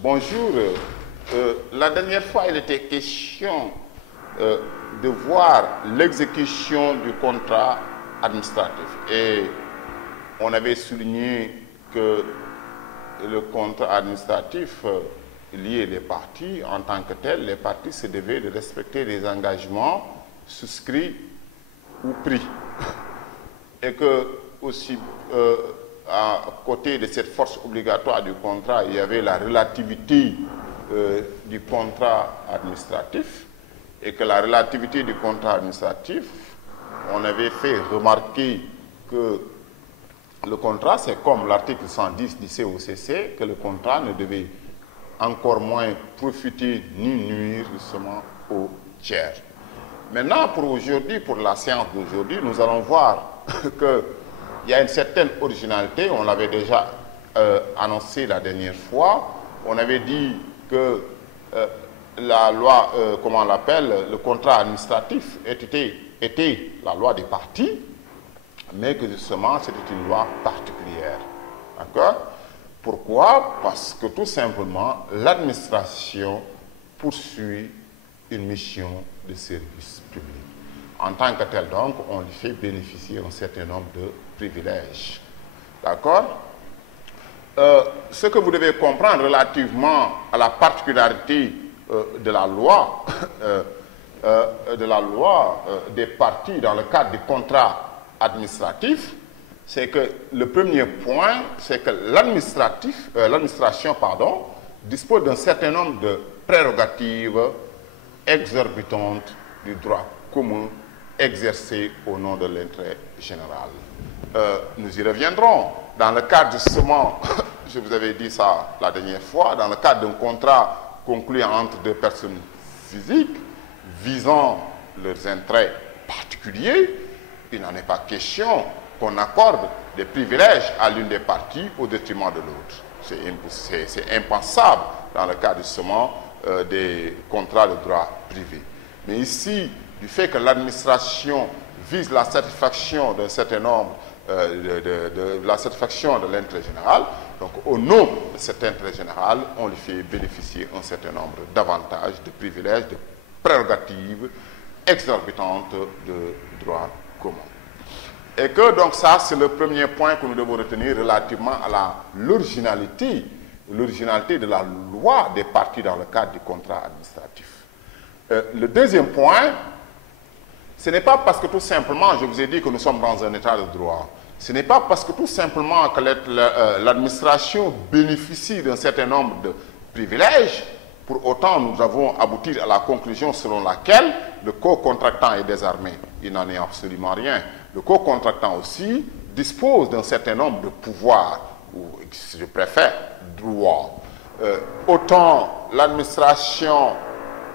Bonjour. La dernière fois, il était question de voir l'exécution du contrat administratif. Et on avait souligné que le contrat administratif lié les parties, en tant que tel, les parties se devaient de respecter les engagements souscrits ou pris. Et que aussi, à côté de cette force obligatoire du contrat, il y avait la relativité du contrat administratif, et que la relativité du contrat administratif, on avait fait remarquer que le contrat, c'est comme l'article 110 du COCC, que le contrat ne devait encore moins profiter ni nuire justement aux tiers. Maintenant, pour aujourd'hui, pour la séance d'aujourd'hui, nous allons voir qu'il y a une certaine originalité. On l'avait déjà annoncé la dernière fois. On avait dit que la loi, comment on l'appelle, le contrat administratif était la loi des parties, mais que justement c'était une loi particulière. D'accord? Pourquoi? Parce que tout simplement, l'administration poursuit une mission de service public. En tant que tel, donc, on lui fait bénéficier un certain nombre de privilèges. D'accord? Ce que vous devez comprendre relativement à la particularité de la loi, des parties dans le cadre du contrat administratif, c'est que le premier point, c'est que l'administration dispose d'un certain nombre de prérogatives exorbitantes du droit commun exercé au nom de l'intérêt général. Nous y reviendrons. Dans le cadre justement, je vous avais dit ça la dernière fois, dans le cadre d'un contrat conclu entre deux personnes physiques visant leurs intérêts particuliers, il n'en est pas question qu'on accorde des privilèges à l'une des parties au détriment de l'autre. C'est impensable dans le cadre justement des contrats de droit privé. Mais ici, du fait que l'administration vise la satisfaction d'un certain nombre la satisfaction de l'intérêt général, donc au nom de cet intérêt général, on lui fait bénéficier un certain nombre d'avantages, de privilèges, de prérogatives exorbitantes de droit commun. Et que donc ça, c'est le premier point que nous devons retenir relativement à l'originalité de la loi des parties dans le cadre du contrat administratif. Le deuxième point, ce n'est pas parce que tout simplement, je vous ai dit que nous sommes dans un état de droit, ce n'est pas parce que tout simplement que l'administration bénéficie d'un certain nombre de privilèges, pour autant nous avons abouti à la conclusion selon laquelle le co-contractant est désarmé. Il n'en est absolument rien. Le co-contractant aussi dispose d'un certain nombre de pouvoirs, ou si je préfère, droits. Autant l'administration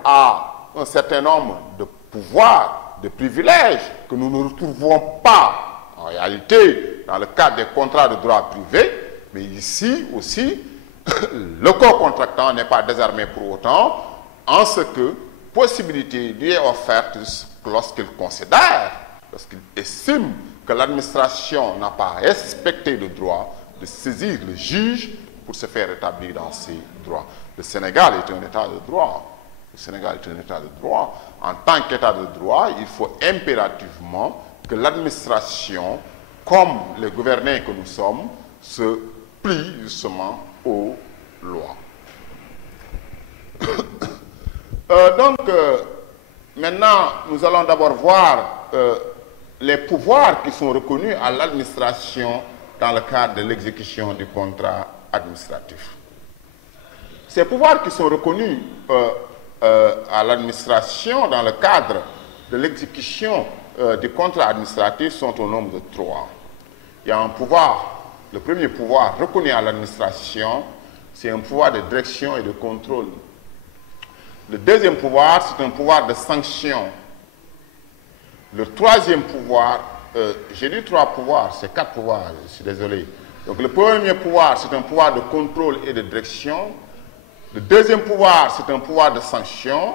a un certain nombre de pouvoirs, de privilèges que nous ne retrouvons pas en réalité dans le cadre des contrats de droit privé, mais ici aussi, le co-contractant n'est pas désarmé pour autant, en ce que possibilité lui est offerte lorsqu'il considère, lorsqu'il estime que l'administration n'a pas respecté le droit de saisir le juge pour se faire établir dans ses droits. Le Sénégal est un état de droit. Le Sénégal est un état de droit. En tant qu'état de droit, il faut impérativement que l'administration, comme les gouvernés que nous sommes, se plie justement aux lois. Maintenant, nous allons d'abord voir les pouvoirs qui sont reconnus à l'administration dans le cadre de l'exécution du contrat administratif. Ces pouvoirs qui sont reconnus à l'administration dans le cadre de l'exécution du contrat administratif sont au nombre de 3. Il y a un pouvoir, le premier pouvoir reconnu à l'administration, c'est un pouvoir de direction et de contrôle. Le deuxième pouvoir, c'est un pouvoir de sanction. Le troisième pouvoir, j'ai dit 3 pouvoirs, c'est 4 pouvoirs, je suis désolé. Donc le premier pouvoir, c'est un pouvoir de contrôle et de direction. Le deuxième pouvoir, c'est un pouvoir de sanction.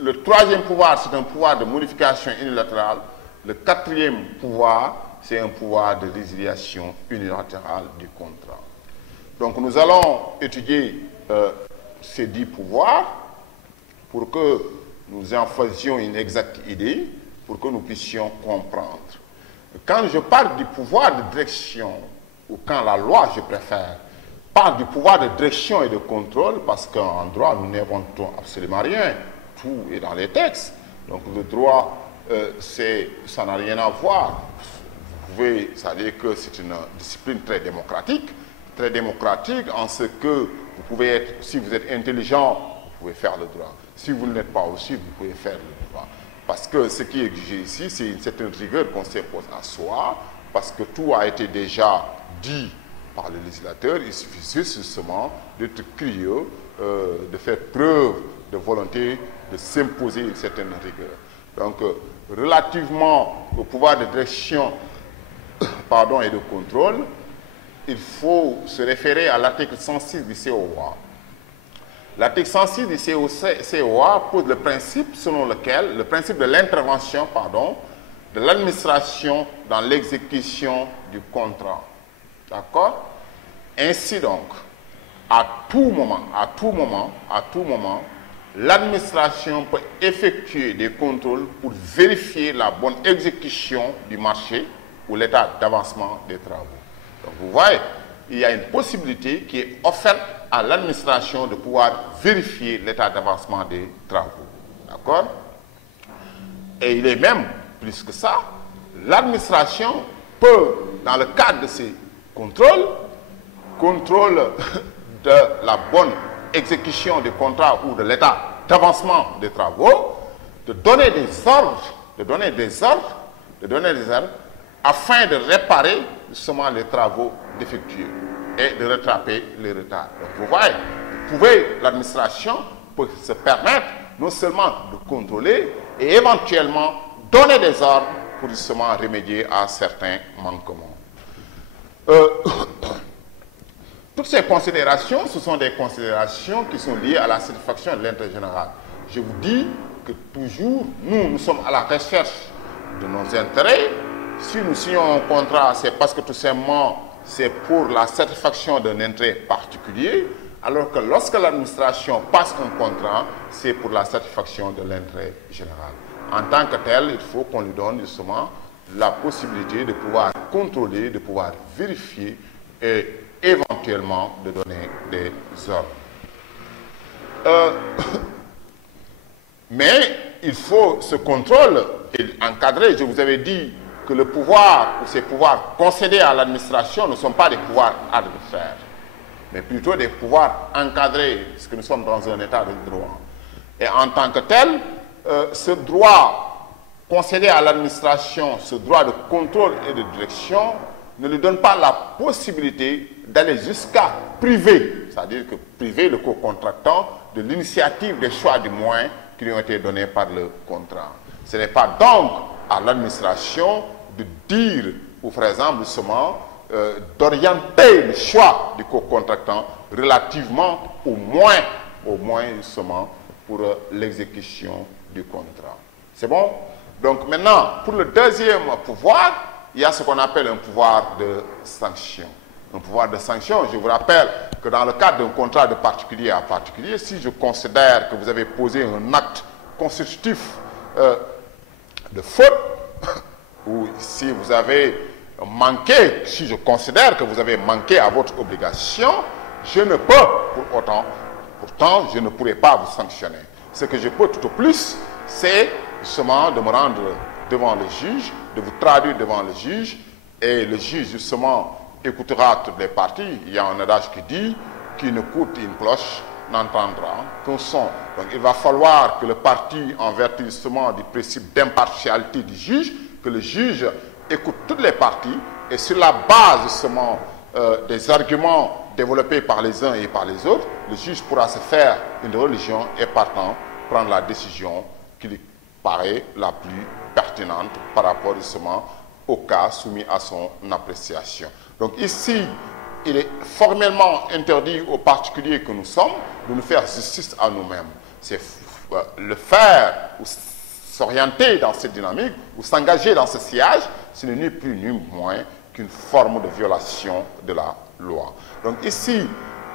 Le troisième pouvoir, c'est un pouvoir de modification unilatérale. Le quatrième pouvoir, c'est un pouvoir de résiliation unilatérale du contrat. Donc nous allons étudier ces 10 pouvoirs pour que nous en faisions une exacte idée, pour que nous puissions comprendre. Quand je parle du pouvoir de direction, ou quand la loi, je préfère, parle du pouvoir de direction et de contrôle, parce qu'en droit, nous n'inventons absolument rien. Tout est dans les textes. Donc le droit, ça n'a rien à voir. Vous pouvez, c'est-à-dire que c'est une discipline très démocratique en ce que vous pouvez être, si vous êtes intelligent, vous pouvez faire le droit. Si vous ne l'êtes pas aussi, vous pouvez faire le droit. Parce que ce qui est exigé ici, c'est une certaine rigueur qu'on s'impose à soi, parce que tout a été déjà dit par le législateur. Il suffisait justement d'être curieux, de faire preuve de volonté, de s'imposer une certaine rigueur. Donc, relativement au pouvoir de direction et de contrôle, il faut se référer à l'article 106 du COA. L'article 106 du COA pose le principe selon lequel, le principe de l'intervention, de l'administration dans l'exécution du contrat. D'accord? Ainsi donc, à tout moment, l'administration peut effectuer des contrôles pour vérifier la bonne exécution du marché ou l'état d'avancement des travaux. Donc vous voyez, il y a une possibilité qui est offerte à l'administration de pouvoir vérifier l'état d'avancement des travaux. D'accord? Et il est même plus que ça, l'administration peut, dans le cadre de ces contrôle de la bonne exécution des contrats ou de l'état d'avancement des travaux, de donner des ordres, afin de réparer justement les travaux défectueux et de rattraper les retards. Donc, vous voyez, l'administration peut se permettre non seulement de contrôler et éventuellement donner des ordres pour justement remédier à certains manquements. Toutes ces considérations, ce sont des considérations qui sont liées à la satisfaction de l'intérêt général. Je vous dis que toujours, nous sommes à la recherche de nos intérêts. Si nous signons un contrat, c'est parce que tout simplement, c'est pour la satisfaction d'un intérêt particulier, alors que lorsque l'administration passe un contrat, c'est pour la satisfaction de l'intérêt général. En tant que tel, il faut qu'on lui donne justement la possibilité de pouvoir contrôler, de pouvoir vérifier et éventuellement de donner des ordres. Mais il faut ce contrôle encadrer. Je vous avais dit que le pouvoir ou ces pouvoirs concédés à l'administration ne sont pas des pouvoirs arbitraires, mais plutôt des pouvoirs encadrés, puisque nous sommes dans un état de droit. Et en tant que tel, ce droit concédé à l'administration, ce droit de contrôle et de direction, ne lui donne pas la possibilité d'aller jusqu'à priver, c'est-à-dire que priver le co-contractant de l'initiative des choix du moyen qui lui ont été donnés par le contrat. Ce n'est pas donc à l'administration de dire, ou par exemple, justement, d'orienter le choix du co-contractant relativement au moins justement, pour l'exécution du contrat. C'est bon? Donc maintenant, pour le deuxième pouvoir, il y a ce qu'on appelle un pouvoir de sanction. Un pouvoir de sanction, je vous rappelle que dans le cadre d'un contrat de particulier à particulier, si je considère que vous avez posé un acte constitutif de faute, ou si vous avez manqué, si je considère que vous avez manqué à votre obligation, je ne peux pour autant, pourtant je ne pourrai pas vous sanctionner. Ce que je peux tout au plus, c'est justement de me rendre devant le juge, de vous traduire devant le juge, et le juge justement écoutera toutes les parties. Il y a un adage qui dit qui ne coûte une cloche n'entendra qu'un son. Donc il va falloir que le parti, en vertu justement du principe d'impartialité du juge, que le juge écoute toutes les parties et sur la base justement des arguments développés par les uns et par les autres, le juge pourra se faire une religion et partant prendre la décision qui lui paraît la plus pertinente par rapport justement au cas soumis à son appréciation. Donc ici, il est formellement interdit aux particuliers que nous sommes de nous faire justice à nous-mêmes. C'est le faire ou s'orienter dans cette dynamique ou s'engager dans ce sillage, ce n'est ni plus ni moins qu'une forme de violation de la loi. Donc ici,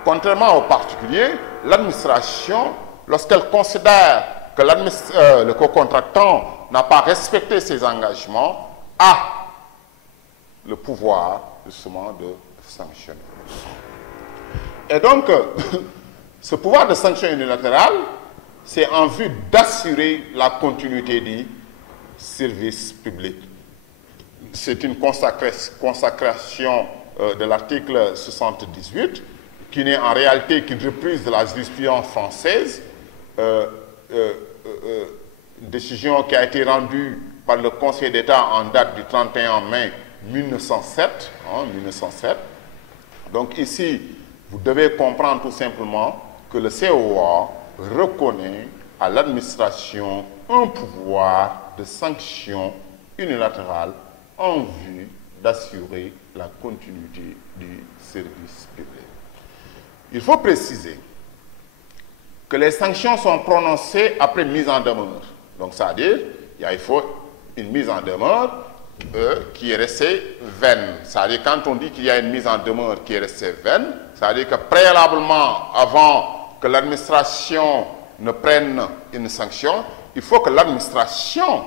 Contrairement aux particuliers, l'administration, lorsqu'elle considère que le co-contractant n'a pas respecté ses engagements, a le pouvoir justement de sanctionner. Et donc, ce pouvoir de sanction unilatérale, c'est en vue d'assurer la continuité du service public. C'est une consacration de l'article 78 qui n'est en réalité qu'une reprise de la jurisprudence française, décision qui a été rendue par le Conseil d'État en date du 31 mai 1907. Donc ici, vous devez comprendre tout simplement que le COA reconnaît à l'administration un pouvoir de sanction unilatérale en vue d'assurer la continuité du service public. Il faut préciser que les sanctions sont prononcées après mise en demeure. Donc, c'est-à-dire, il faut une mise en demeure qui est restée vaine. C'est-à-dire, quand on dit qu'il y a une mise en demeure qui est restée vaine, c'est-à-dire que préalablement, avant que l'administration ne prenne une sanction, il faut que l'administration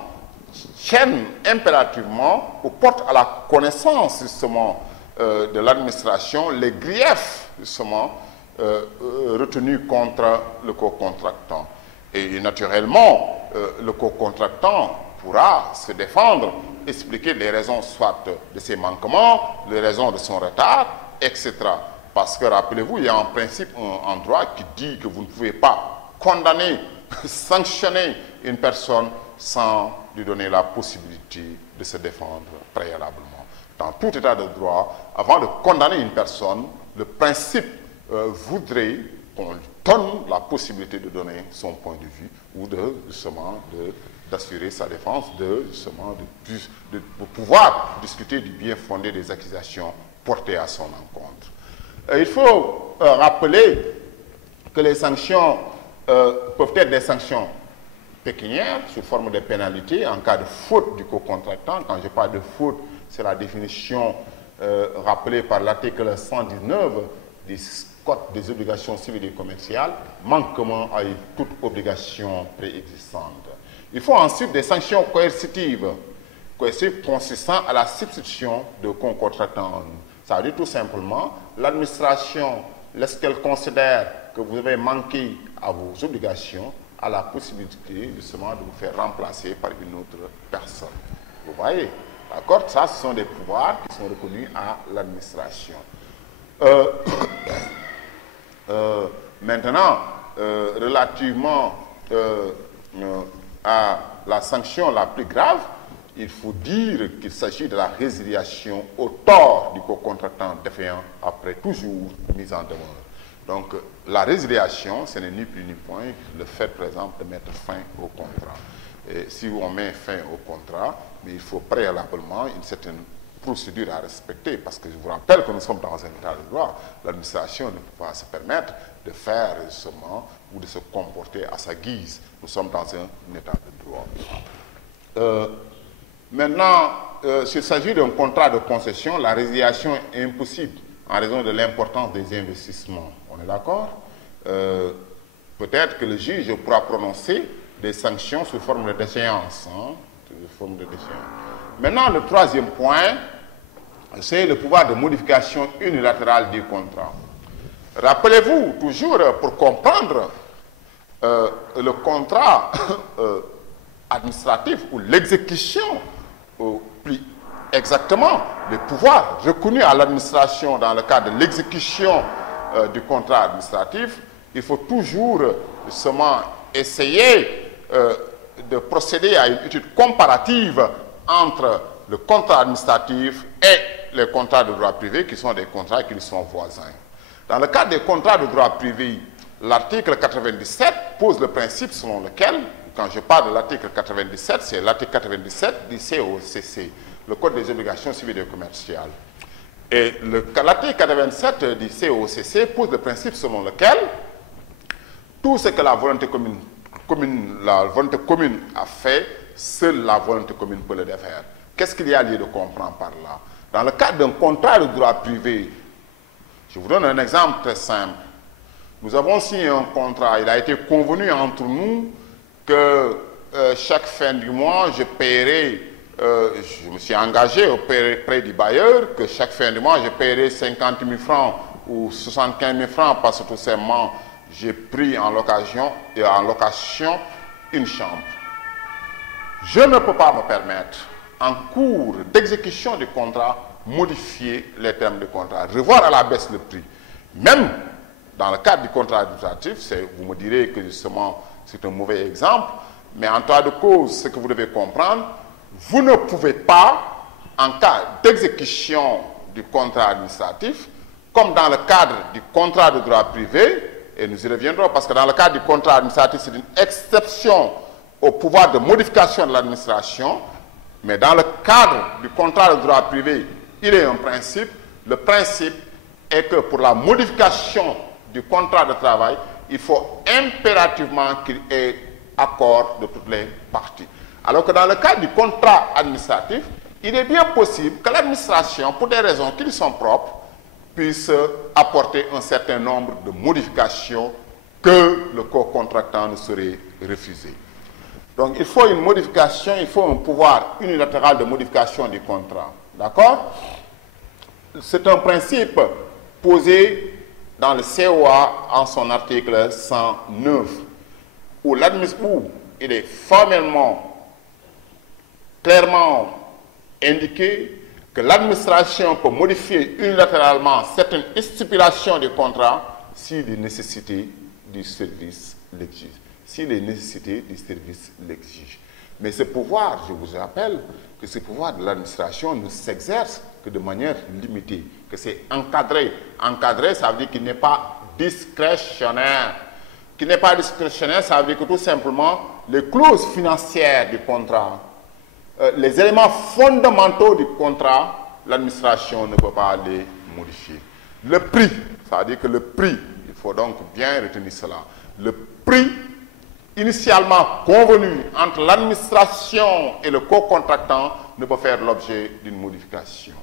tienne impérativement ou porte à la connaissance, justement, de l'administration les griefs, justement, retenus contre le co-contractant. Et naturellement, le co-contractant pourra se défendre, expliquer les raisons soit de ses manquements, les raisons de son retard, etc. Parce que, rappelez-vous, il y a un principe en droit qui dit que vous ne pouvez pas condamner, sanctionner une personne sans lui donner la possibilité de se défendre préalablement. Dans tout état de droit, avant de condamner une personne, le principe voudrait qu'on lui donne la possibilité de donner son point de vue ou d'assurer sa défense, de pouvoir discuter du bien fondé des accusations portées à son encontre. Il faut rappeler que les sanctions peuvent être des sanctions pécuniaires sous forme de pénalité en cas de faute du co-contractant. Quand je parle de faute, c'est la définition rappelée par l'article 119 du Code des obligations civiles et commerciales, manquement à toute obligation préexistante. Il faut ensuite des sanctions coercitives consistant à la substitution de co-contractant. Ça veut dire tout simplement, l'administration, lorsqu'elle considère que vous avez manqué à vos obligations, a la possibilité justement de vous faire remplacer par une autre personne. Vous voyez? D'accord? Ça, ce sont des pouvoirs qui sont reconnus à l'administration. Maintenant, relativement à la sanction la plus grave, il faut dire qu'il s'agit de la résiliation au tort du co-contractant défaillant après toujours mise en demeure. Donc, la résiliation, ce n'est ni plus ni moins le fait, par exemple, de mettre fin au contrat. Et si on met fin au contrat, mais il faut préalablement une certaine procédure à respecter, parce que je vous rappelle que nous sommes dans un état de droit. L'administration ne peut pas se permettre de faire justement ou de se comporter à sa guise. Nous sommes dans un état de droit. Maintenant, s'il s'agit d'un contrat de concession, la résiliation est impossible en raison de l'importance des investissements. On est d'accord? Peut-être que le juge pourra prononcer des sanctions sous forme de déchéance. Maintenant, le troisième point, c'est le pouvoir de modification unilatérale du contrat. Rappelez-vous, toujours pour comprendre le contrat administratif ou l'exécution, plus exactement, les pouvoirs reconnus à l'administration dans le cadre de l'exécution du contrat administratif, il faut toujours justement essayer de procéder à une étude comparative entre le contrat administratif et les contrats de droit privé, qui sont des contrats qui sont voisins. Dans le cadre des contrats de droit privé, l'article 97 pose le principe selon lequel, quand je parle de l'article 97, c'est l'article 97 du COCC, le Code des obligations civiles et commerciales. Et l'article 87 du COCC pose le principe selon lequel tout ce que la volonté commune a fait, seule la volonté commune peut le défaire. Qu'est-ce qu'il y a lieu de comprendre par là? Dans le cadre d'un contrat de droit privé, je vous donne un exemple très simple. Nous avons signé un contrat. Il a été convenu entre nous que chaque fin du mois, je paierai, je me suis engagé auprès du bailleur, que chaque fin du mois, je paierai 50 000 francs ou 75 000 francs parce que tout simplement, j'ai pris en location une chambre. Je ne peux pas me permettre, en cours d'exécution du contrat, modifier les termes du contrat, revoir à la baisse le prix. Même dans le cadre du contrat administratif, vous me direz que justement c'est un mauvais exemple, mais en cas de cause, ce que vous devez comprendre, vous ne pouvez pas, en cas d'exécution du contrat administratif, comme dans le cadre du contrat de droit privé, et nous y reviendrons parce que dans le cadre du contrat administratif, c'est une exception au pouvoir de modification de l'administration, mais dans le cadre du contrat de droit privé, il y a un principe. Le principe est que pour la modification du contrat de travail, il faut impérativement qu'il y ait accord de toutes les parties. Alors que dans le cadre du contrat administratif, il est bien possible que l'administration, pour des raisons qui lui sont propres, puisse apporter un certain nombre de modifications que le co-contractant ne saurait refuser. Donc il faut une modification, il faut un pouvoir unilatéral de modification du contrat. D'accord? C'est un principe posé dans le COA en son article 109, où il est formellement, clairement indiqué que l'administration peut modifier unilatéralement certaines stipulations du contrat si les nécessités du service l'exigent. Si les nécessités du service l'exigent. Mais ce pouvoir, je vous rappelle que ce pouvoir de l'administration ne s'exerce que de manière limitée, que c'est encadré. Encadré, ça veut dire qu'il n'est pas discrétionnaire. Qu'il n'est pas discrétionnaire, ça veut dire que tout simplement, les clauses financières du contrat, les éléments fondamentaux du contrat, l'administration ne peut pas les modifier. Le prix, ça veut dire que le prix, il faut donc bien retenir cela, le prix initialement convenu entre l'administration et le co-contractant ne peut faire l'objet d'une modification.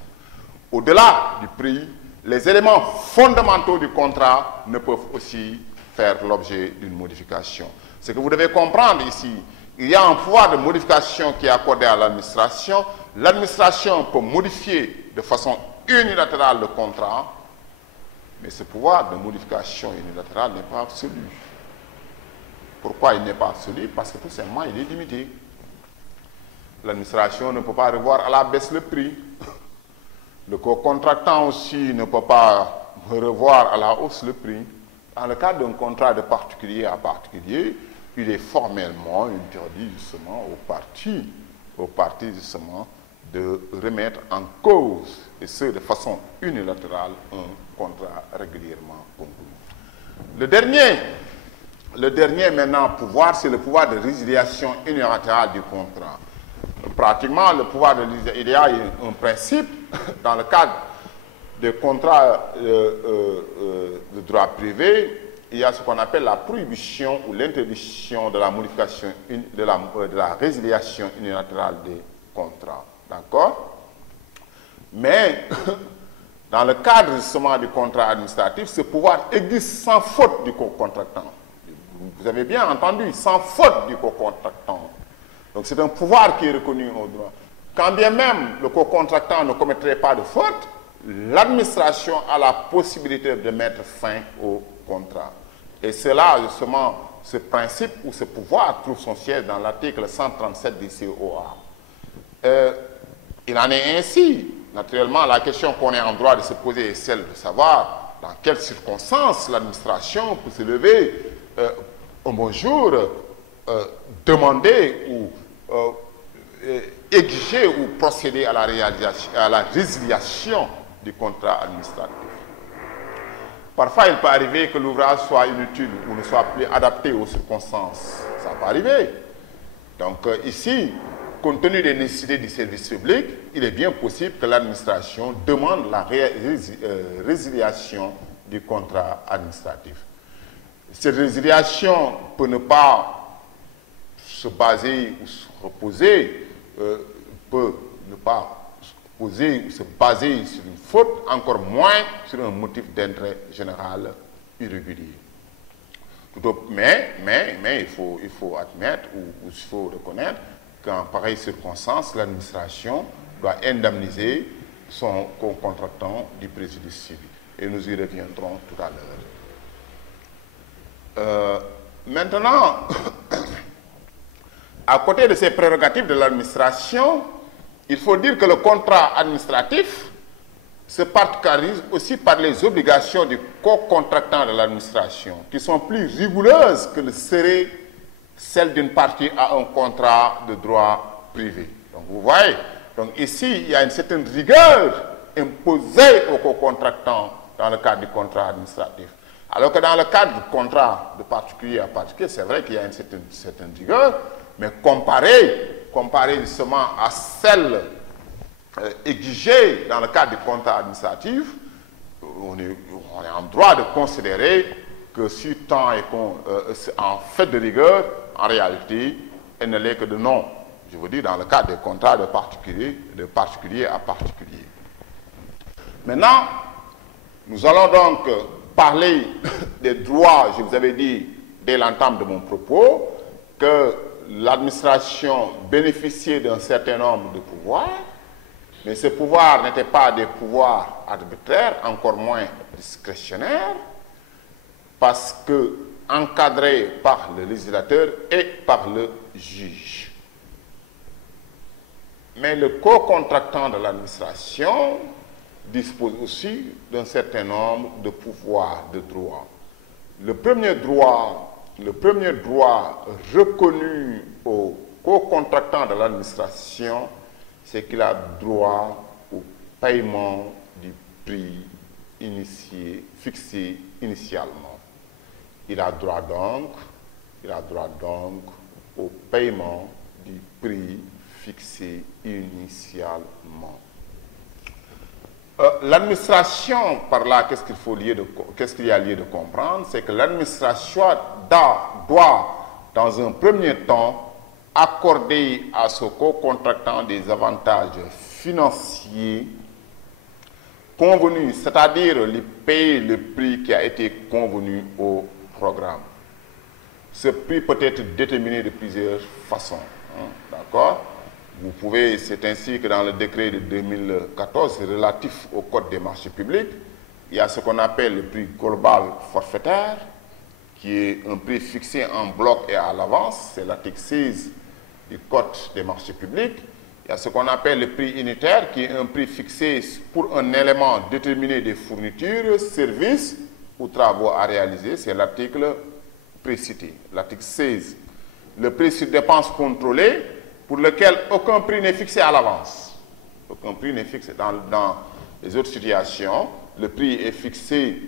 Au-delà du prix, les éléments fondamentaux du contrat ne peuvent aussi faire l'objet d'une modification. Ce que vous devez comprendre ici, il y a un pouvoir de modification qui est accordé à l'administration. L'administration peut modifier de façon unilatérale le contrat, mais ce pouvoir de modification unilatérale n'est pas absolu. Pourquoi il n'est pas absolu? Parce que tout simplement, il est limité. L'administration ne peut pas revoir à la baisse le prix. Le co-contractant aussi ne peut pas revoir à la hausse le prix. Dans le cadre d'un contrat de particulier à particulier, il est formellement interdit justement aux parties justement de remettre en cause, et ce de façon unilatérale, un contrat régulièrement conclu. Le dernier maintenant pouvoir, c'est le pouvoir de résiliation unilatérale du contrat. Pratiquement, le pouvoir de résiliation, il y a un principe dans le cadre des contrats de droit privé, il y a ce qu'on appelle la prohibition ou l'interdiction de la modification, de la résiliation unilatérale des contrats. D'accord? Mais, dans le cadre justement du contrat administratif, ce pouvoir existe sans faute du co-contractant. Vous avez bien entendu, sans faute du co-contractant. Donc c'est un pouvoir qui est reconnu au droit. Quand bien même le co-contractant ne commettrait pas de faute, l'administration a la possibilité de mettre fin au contrat. Et c'est là, justement, ce principe ou ce pouvoir trouve son siège dans l'article 137 du COA. Il en est ainsi. Naturellement, la question qu'on est en droit de se poser est celle de savoir dans quelles circonstances l'administration peut se lever un bonjour, demander ou exiger ou procéder à la résiliation du contrat administratif. Parfois, il peut arriver que l'ouvrage soit inutile ou ne soit plus adapté aux circonstances. Ça peut arriver. Donc ici, compte tenu des nécessités du service public, il est bien possible que l'administration demande la résiliation du contrat administratif. Cette résiliation peut ne pas se baser ou se reposer, peut ne pas poser ou se baser sur une faute, encore moins sur un motif d'intérêt général irrégulier. Mais il faut admettre ou il faut reconnaître qu'en pareille circonstance, l'administration doit indemniser son co-contractant du préjudice subi. Et nous y reviendrons tout à l'heure. Maintenant, à côté de ces prérogatives de l'administration, il faut dire que le contrat administratif se particularise aussi par les obligations du co-contractant de l'administration, qui sont plus rigoureuses que le seraient celles d'une partie à un contrat de droit privé. Donc vous voyez, donc ici, il y a une certaine rigueur imposée au co-contractant dans le cadre du contrat administratif. Alors que dans le cadre du contrat de particulier à particulier, c'est vrai qu'il y a une certaine rigueur, mais comparé justement à celle exigée dans le cadre du contrat administratif, on est en droit de considérer que si tant est en fait de rigueur, en réalité, elle ne l'est que de nom. Je veux dire, dans le cadre des contrats de particulier à particulier. Maintenant, nous allons donc parler des droits. Je vous avais dit dès l'entame de mon propos que l'administration bénéficiait d'un certain nombre de pouvoirs, mais ces pouvoirs n'étaient pas des pouvoirs arbitraires, encore moins discrétionnaires, parce que encadrés par le législateur et par le juge. Mais le co-contractant de l'administration dispose aussi d'un certain nombre de pouvoirs, de droits. Le premier droit reconnu au co-contractant de l'administration, c'est qu'il a droit au paiement du prix fixé initialement. Il a droit donc au paiement du prix fixé initialement. L'administration, par là, qu'est-ce qu'il y a lieu de comprendre? C'est que l'administration doit, dans un premier temps, accorder à ce co-contractant des avantages financiers convenus, c'est-à-dire lui payer le prix qui a été convenu au programme. Ce prix peut être déterminé de plusieurs façons. D'accord? C'est ainsi que dans le décret de 2014 relatif au Code des marchés publics, il y a ce qu'on appelle le prix global forfaitaire, qui est un prix fixé en bloc et à l'avance, c'est l'article 16 du Code des marchés publics. Il y a ce qu'on appelle le prix unitaire, qui est un prix fixé pour un élément déterminé de fournitures, services ou travaux à réaliser, c'est l'article précité, l'article 16. Le prix sur dépenses contrôlées, pour lequel aucun prix n'est fixé à l'avance. Aucun prix n'est fixé. Dans les autres situations, le prix est fixé,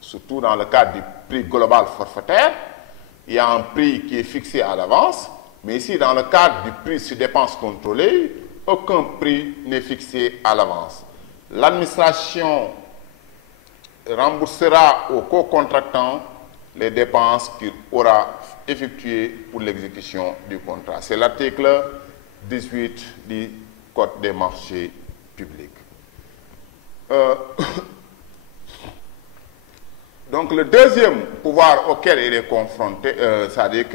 surtout dans le cadre du prix global forfaitaire. Il y a un prix qui est fixé à l'avance, mais ici, dans le cadre du prix sur dépenses contrôlées, aucun prix n'est fixé à l'avance. L'administration remboursera au co-contractant les dépenses qu'il aura effectuées pour l'exécution du contrat. C'est l'article 18 du Code des marchés publics. Donc le deuxième pouvoir auquel il est confronté, c'est-à-dire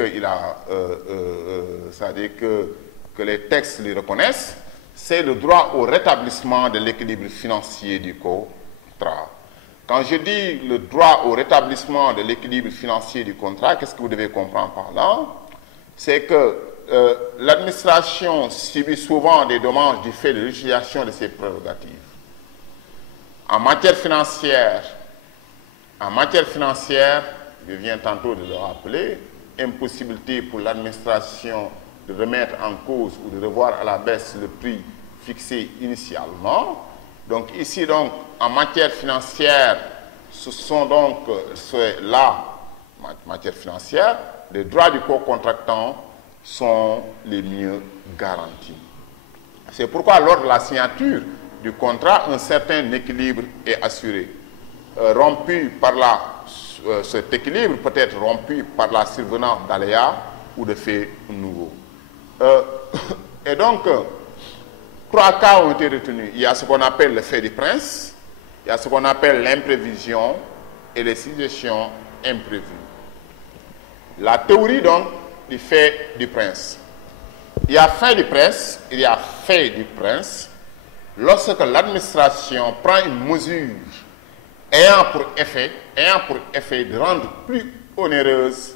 que les textes le reconnaissent, c'est le droit au rétablissement de l'équilibre financier du contrat. Quand je dis le droit au rétablissement de l'équilibre financier du contrat, qu'est-ce que vous devez comprendre par là? C'est que l'administration subit souvent des dommages du fait de l'utilisation de ses prérogatives. En matière financière, je viens tantôt de le rappeler, impossibilité pour l'administration de remettre en cause ou de revoir à la baisse le prix fixé initialement. Donc ici, donc, en matière financière, matière financière, les droits du co-contractant sont les mieux garantis. C'est pourquoi lors de la signature du contrat, un certain équilibre est assuré. Cet équilibre peut être rompu par la survenance d'aléas ou de faits nouveaux. Et donc, trois cas ont été retenus. Il y a ce qu'on appelle le fait du prince, il y a ce qu'on appelle l'imprévision et les situations imprévues. La théorie donc du fait du prince. Il y a fait du prince, il y a fait du prince lorsque l'administration prend une mesure ayant pour effet de rendre plus onéreuse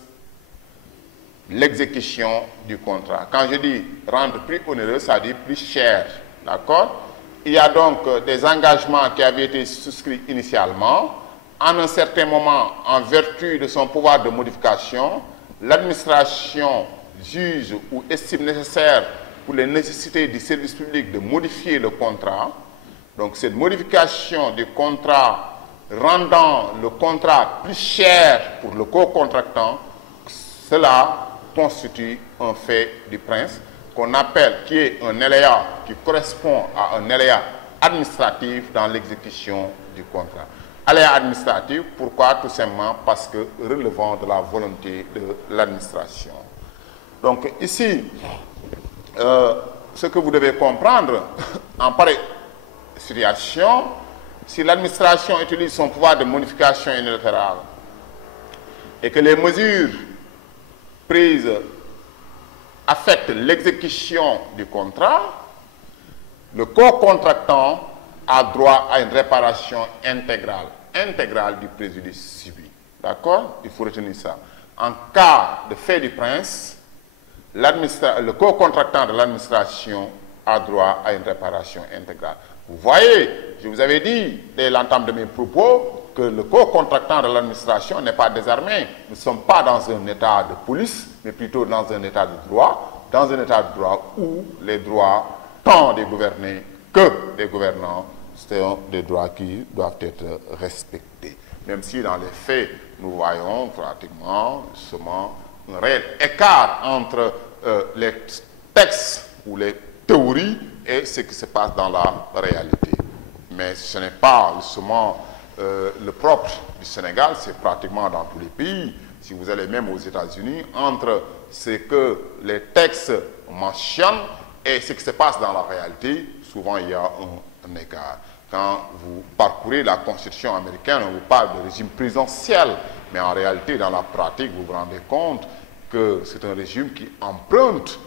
l'exécution du contrat. Quand je dis rendre plus onéreuse, ça dit plus cher. D'accord? Il y a donc des engagements qui avaient été souscrits initialement. En un certain moment, en vertu de son pouvoir de modification, l'administration juge ou estime nécessaire pour les nécessités du service public de modifier le contrat. Donc cette modification du contrat rendant le contrat plus cher pour le co-contractant, cela constitue un fait du prince qu'on appelle, qui est un éléa qui correspond à un éléa administratif dans l'exécution du contrat. Aléa administratif, pourquoi? Tout simplement parce que relevant de la volonté de l'administration. Donc ici, ce que vous devez comprendre en pareille situation, si l'administration utilise son pouvoir de modification unilatérale et que les mesures prises affectent l'exécution du contrat, le co-contractant a droit à une réparation intégrale du préjudice subi. D'accord? Il faut retenir ça. En cas de fait du prince, le co-contractant de l'administration a droit à une réparation intégrale. Vous voyez, je vous avais dit dès l'entame de mes propos que le co-contractant de l'administration n'est pas désarmé. Nous ne sommes pas dans un état de police, mais plutôt dans un état de droit, où les droits tant des gouvernés que des gouvernants sont des droits qui doivent être respectés. Même si dans les faits, nous voyons pratiquement justement un réel écart entre les textes ou les théories et ce qui se passe dans la réalité. Mais ce n'est pas justement le propre du Sénégal, c'est pratiquement dans tous les pays. Si vous allez même aux États-Unis, entre ce que les textes mentionnent et ce qui se passe dans la réalité, souvent il y a un écart. Quand vous parcourez la Constitution américaine, on vous parle de régime présidentiel, mais en réalité, dans la pratique, vous vous rendez compte que c'est un régime qui emprunte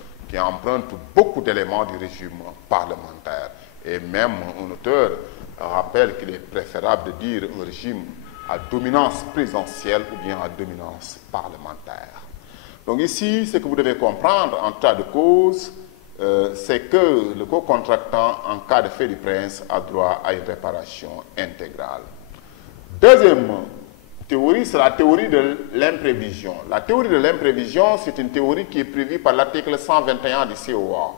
beaucoup d'éléments du régime parlementaire. Et même un auteur rappelle qu'il est préférable de dire un régime à dominance présidentielle ou bien à dominance parlementaire. Donc ici, ce que vous devez comprendre en tas de cause, c'est que le co-contractant, en cas de fait du prince, a droit à une réparation intégrale. Deuxième théorie, c'est la théorie de l'imprévision. La théorie de l'imprévision, c'est une théorie qui est prévue par l'article 121 du COA.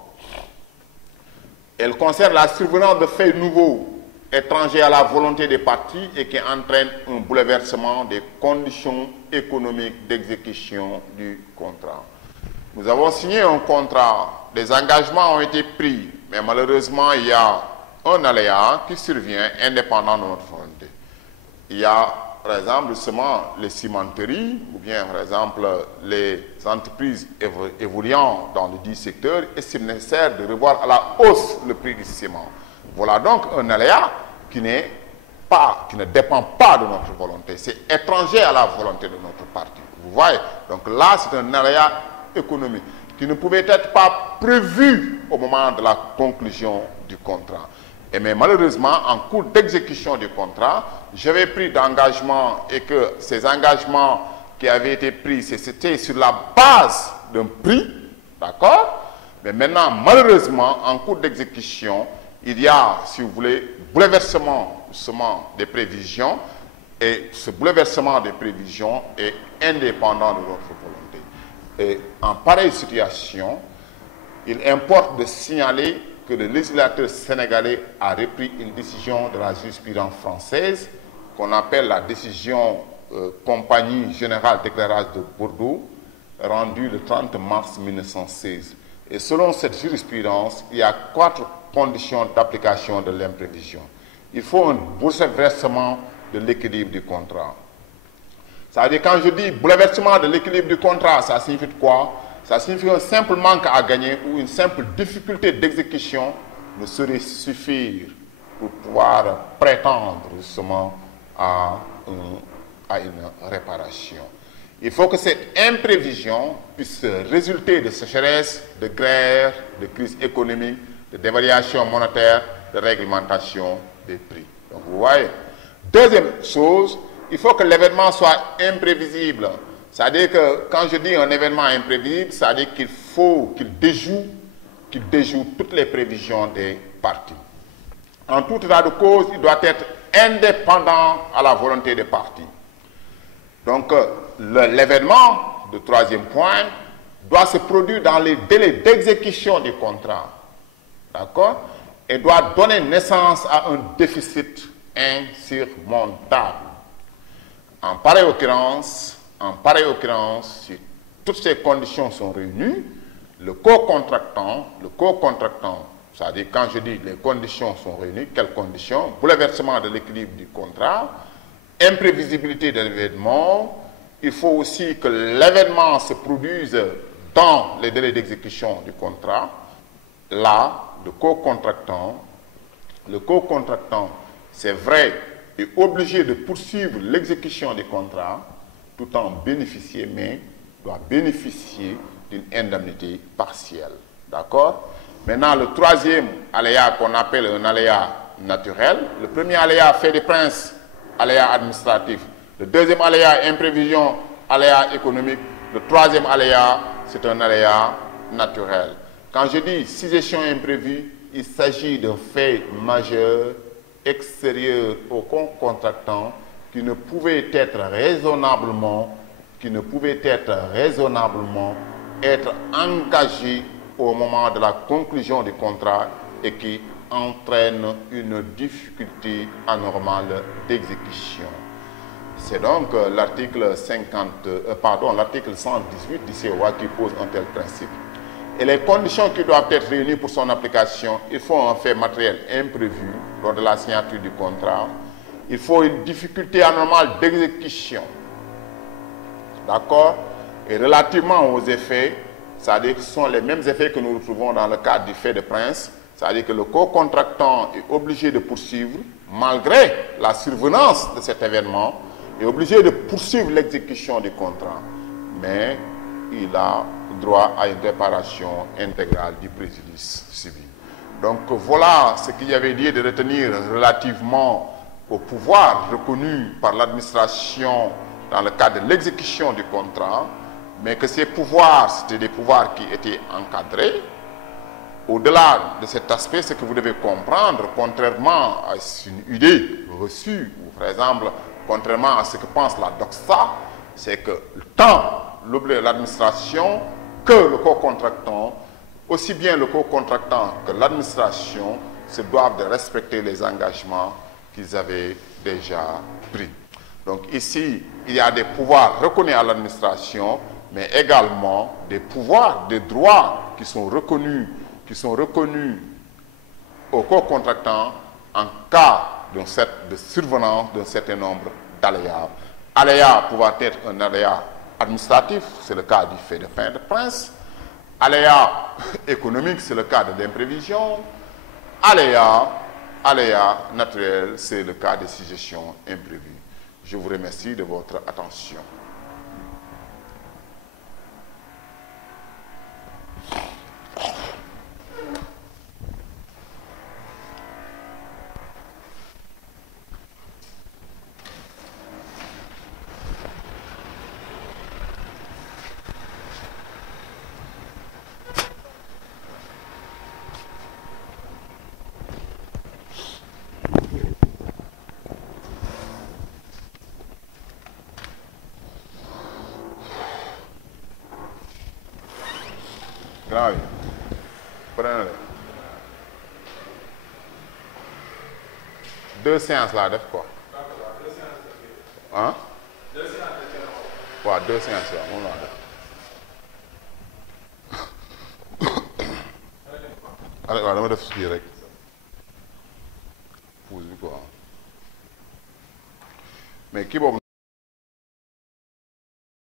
Elle concerne la survenance de faits nouveaux, étrangers à la volonté des parties et qui entraînent un bouleversement des conditions économiques d'exécution du contrat. Nous avons signé un contrat, des engagements ont été pris, mais malheureusement, il y a un aléa qui survient indépendant de notre volonté. Il y a, par exemple, justement, les cimenteries, ou bien, par exemple, les entreprises évoluant dans le dit secteur estiment nécessaire de revoir à la hausse le prix du ciment. Voilà donc un aléa qui ne dépend pas de notre volonté. C'est étranger à la volonté de notre parti. Vous voyez? Donc là, c'est un aléa économique qui ne pouvait être pas prévu au moment de la conclusion du contrat. Mais malheureusement, en cours d'exécution du contrat, j'avais pris d'engagements et que ces engagements qui avaient été pris, c'était sur la base d'un prix, d'accord? Mais maintenant, malheureusement, en cours d'exécution, il y a, si vous voulez, bouleversement justement des prévisions, et ce bouleversement des prévisions est indépendant de notre volonté. Et en pareille situation, il importe de signaler que le législateur sénégalais a repris une décision de la jurisprudence française qu'on appelle la décision Compagnie Générale d'Éclairage de Bordeaux, rendue le 30 mars 1916. Et selon cette jurisprudence, il y a 4 conditions d'application de l'imprévision. Il faut un bouleversement de l'équilibre du contrat. Ça veut dire, quand je dis bouleversement de l'équilibre du contrat, ça signifie quoi? Ça signifie un simple manque à gagner ou une simple difficulté d'exécution ne saurait suffire pour pouvoir prétendre justement à une réparation. il faut que cette imprévision puisse résulter de sécheresse, de guerre, de crise économique, de dévaluation monétaire, de réglementation des prix. Donc vous voyez. Deuxième chose, il faut que l'événement soit imprévisible. C'est-à-dire que quand je dis un événement imprévisible, c'est-à-dire qu'il faut qu'il déjoue toutes les prévisions des parties. En tout état de cause, il doit être indépendant à la volonté des parties. Donc, l'événement, le troisième point, doit se produire dans les délais d'exécution du contrat. D'accord? Et doit donner naissance à un déficit insurmontable. En pareille occurrence, si toutes ces conditions sont réunies, le co-contractant, c'est-à-dire quand je dis les conditions sont réunies, quelles conditions? Bouleversement de l'équilibre du contrat, imprévisibilité de l'événement, il faut aussi que l'événement se produise dans les délais d'exécution du contrat. Là, le co-contractant, c'est vrai, est obligé de poursuivre l'exécution du contrat tout en bénéficier, mais doit bénéficier d'une indemnité partielle. D'accord? Maintenant, le troisième aléa qu'on appelle un aléa naturel. Le premier aléa fait des princes, aléa administratif. Le deuxième aléa, imprévision, aléa économique. Le troisième aléa, c'est un aléa naturel. Quand je dis suggestion imprévue, il s'agit d'un fait majeur extérieur au contractant qui ne pouvait être raisonnablement être engagé au moment de la conclusion du contrat et qui entraîne une difficulté anormale d'exécution. C'est donc l'article 118 du COA qui pose un tel principe. Et les conditions qui doivent être réunies pour son application, il faut un fait matériel imprévu lors de la signature du contrat. Il faut une difficulté anormale d'exécution. D'accord? Et relativement aux effets, c'est-à-dire que ce sont les mêmes effets que nous retrouvons dans le cadre du fait de prince, c'est-à-dire que le co-contractant est obligé de poursuivre, malgré la survenance de cet événement, est obligé de poursuivre l'exécution du contrat. Mais il a droit à une réparation intégrale du préjudice civil. Donc voilà ce qu'il y avait lieu de retenir relativement au pouvoir reconnu par l'administration dans le cadre de l'exécution du contrat, mais que ces pouvoirs, c'était des pouvoirs qui étaient encadrés. Au-delà de cet aspect, ce que vous devez comprendre, contrairement à une idée reçue, ou par exemple, contrairement à ce que pense la doxa, c'est que tant l'administration que le co-contractant, aussi bien le co-contractant que l'administration, se doivent de respecter les engagements qu'ils avaient déjà pris. Donc ici, il y a des pouvoirs reconnus à l'administration, mais également des pouvoirs, des droits qui sont reconnus au co-contractant en cas de survenance d'un certain nombre d'aléas. Aléa pouvant être un aléa administratif, c'est le cas du fait de fin de prince. Aléa économique, c'est le cas de l'imprévision. Aléa naturel, c'est le cas de suggestions imprévues. Je vous remercie de votre attention. Grave. Prenez-le. 2 séances là, def quoi? Hein? 2 séances. Ouais, 2 séances là, moom laa def. Allez, waaw dama def kii rek. Pousse bi quoi. Mais kii boobu